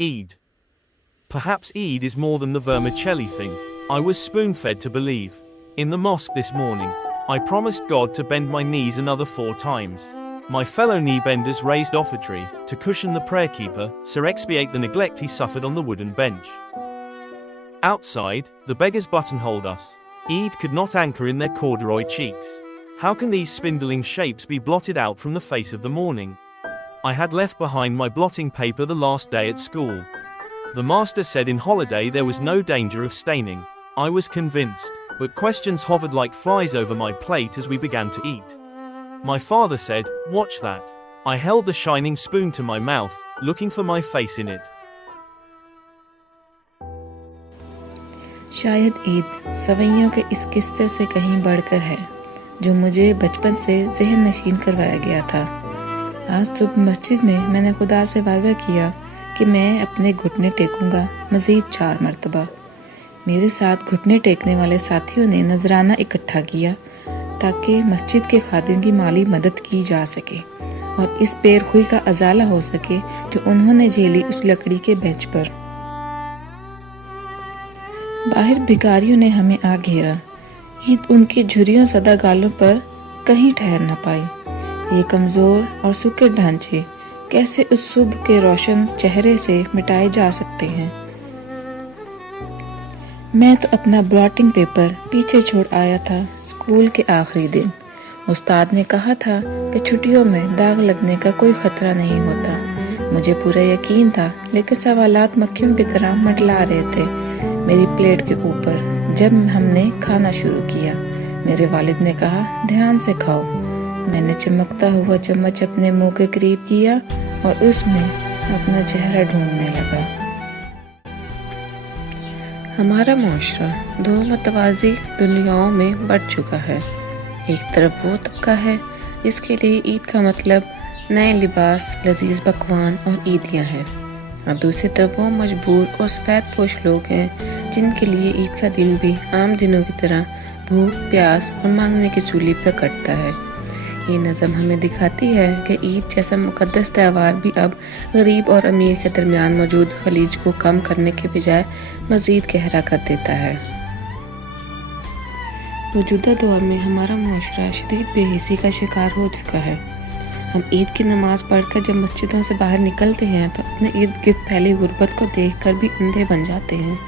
Eid. Perhaps Eid is more than the vermicelli thing. I was spoon-fed to believe. In the mosque this morning, I promised God to bend my knees another 4 times. My fellow knee-benders raised offertory to cushion the prayer keeper, to expiate the neglect he suffered on the wooden bench. Outside, the beggars buttonholed us. Eid could not anchor in their corduroy cheeks. How can these spindling shapes be blotted out from the face of the morning? I had left behind my blotting paper the last day at school. The master said in holiday there was no danger of staining. I was convinced, but questions hovered like flies over my plate as we began to eat. My father said, "Watch that." I held the shining spoon to my mouth, looking for my face in it. शायद ईद सवैयों के इस किस्से से कहीं बढ़कर है, जो मुझे बचपन से ज़हन नशीन करवाया गया था। आज सुबह मस्जिद में मैंने खुदा से वादा किया कि मैं अपने घुटने टेकूंगा मज़ीद 4 मरतबा। मेरे साथ घुटने टेकने वाले साथियों ने नजराना इकट्ठा किया ताकि मस्जिद के खादिम की माली मदद की जा सके और इस बेरखुई का अजाला हो सके जो उन्होंने झेली उस लकड़ी के बेंच पर। बाहर भिखारियों ने हमें आ घेरा। ईद उनकी झुर्रियों सदा गालों पर कहीं ठहर न पाई। ये कमज़ोर और सूखे ढांचे कैसे उस सुबह के रोशन चेहरे से मिटाए जा सकते हैं। मैं तो अपना ब्लॉटिंग पेपर पीछे छोड़ आया था स्कूल के आखिरी दिन। उस्ताद ने कहा था कि छुट्टियों में दाग लगने का कोई खतरा नहीं होता। मुझे पूरा यकीन था, लेकिन सवालात मक्खियों की तरह मंडला रहे थे मेरी प्लेट के ऊपर। जब हमने खाना शुरू किया, मेरे वालिद ने कहा, ध्यान से खाओ। मैंने चमकता हुआ चम्मच अपने मुंह के करीब किया और उसमें अपना चेहरा ढूंढने लगा। हमारा मुआशरा 2 मतवाज़ी दुनियाओं में बढ़ चुका है। एक तरफ वो तबका है जिसके लिए ईद का मतलब नए लिबास, लजीज पकवान और ईदियाँ हैं, और दूसरी तरफ वो मजबूर और सफ़ेद पोश लोग हैं जिनके लिए ईद का दिन भी आम दिनों की तरह भूख, प्यास और मांगने की सूली पर कटता है। ये नज़म हमें दिखाती है कि ईद जैसा मुक़द्दस त्यौहार भी अब गरीब और अमीर के दरमियान मौजूद खलीज को कम करने के बजाय मज़ीद गहरा कर देता है। मौजूदा दौर में हमारा मुआशरा शदीद बेहिसी का शिकार हो चुका है। हम ईद की नमाज़ पढ़कर जब मस्जिदों से बाहर निकलते हैं तो अपने इर्द गिर्द फैली गुर्बत को देखकर भी अंधे बन जाते हैं।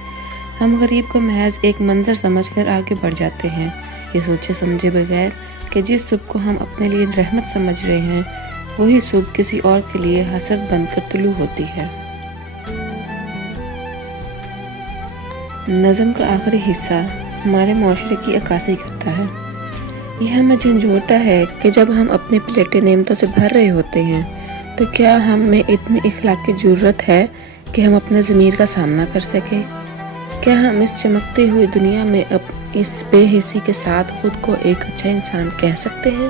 हम गरीब को महज एक मंजर समझकर आगे बढ़ जाते हैं, ये सोचे समझे बगैर कि जिस सुबह को हम अपने लिए रहमत समझ रहे हैं, वही सुबह किसी और के लिए हसरत बनकर तुलू होती है। नज़म का आखिरी हिस्सा हमारे मुआशरे की अक्कासी करता है। यह हमें झंझोड़ता है कि जब हम अपनी प्लेटें नेमतों से भर रहे होते हैं तो क्या हम में इतनी इखलाक की ज़रूरत है कि हम अपने ज़मीर का सामना कर सकें? क्या हम इस चमकती हुई दुनिया में अब इस बेहिसी के साथ खुद को एक अच्छा इंसान कह सकते हैं?